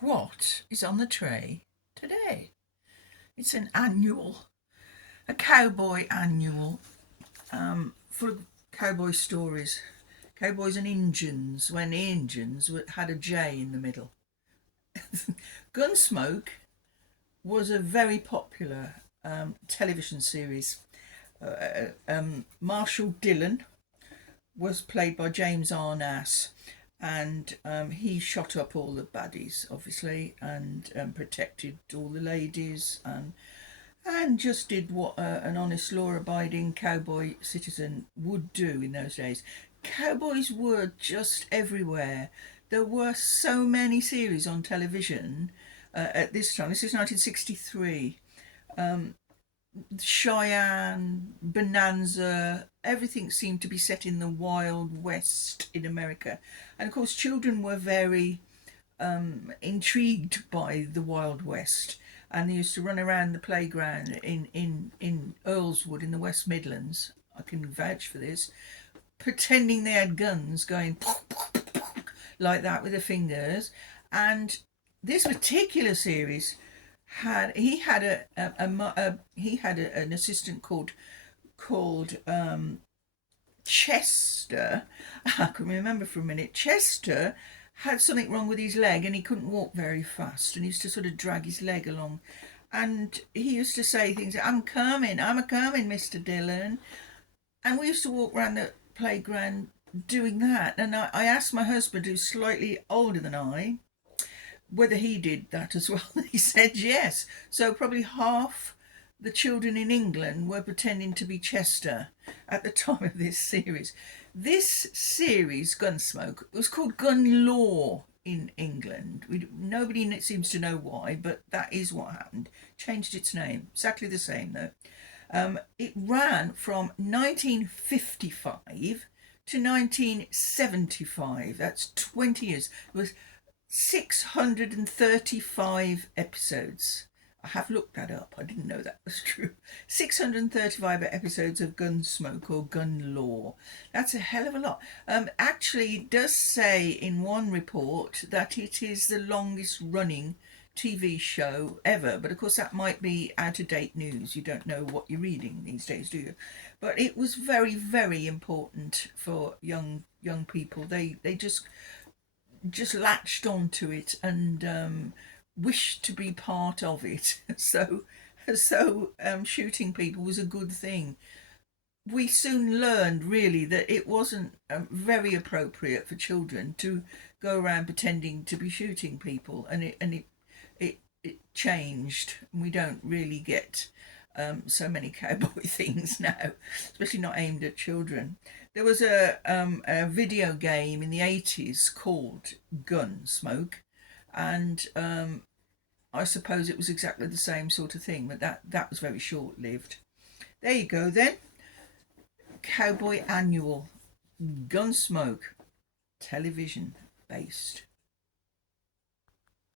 What is on the tray today? It's a cowboy annual, full of cowboy stories. Cowboys and Injuns, when the Injuns had a J in the middle. Gunsmoke was a very popular television series. Marshall Dillon was played by James Arness, and he shot up all the baddies, obviously, and protected all the ladies, and just did what an honest, law-abiding cowboy citizen would do in those days. Cowboys were just everywhere. There were so many series on television at this time. This is 1963. Cheyenne, Bonanza, everything seemed to be set in the Wild West in America. And of course, children were very intrigued by the Wild West. And they used to run around the playground in Earlswood in the West Midlands. I can vouch for this. Pretending they had guns going like that with their fingers. And this particular series he had an assistant called Chester. I can remember for a minute. Chester had something wrong with his leg and he couldn't walk very fast, and he used to sort of drag his leg along, and he used to say things like, I'm a coming, Mr. Dillon. And we used to walk around the playground doing that, and I asked my husband, who's slightly older than I, whether he did that as well. He said yes. So probably half the children in England were pretending to be Chester at the time of this series. This series, Gunsmoke, was called Gun Law in England. Nobody seems to know why, but that is what happened. Changed its name. Exactly the same, though. It ran from 1955 to 1975. That's 20 years. It was 635 episodes. I have looked that up. I didn't know that was true. 635 episodes of Gunsmoke or Gun Law. That's a hell of a lot. Actually, it does say in one report that it is the longest running TV show ever, but of course that might be out of date news. You don't know what you're reading these days, do you? But it was very, very important for young people. They just latched onto it and wished to be part of it. So shooting people was a good thing. We soon learned really that it wasn't very appropriate for children to go around pretending to be shooting people, and it changed. We don't really get so many cowboy things now, especially not aimed at children. There was a video game in the 80s called Gunsmoke, and I suppose it was exactly the same sort of thing, but that was very short lived. There you go then. Cowboy Annual, Gunsmoke, television based.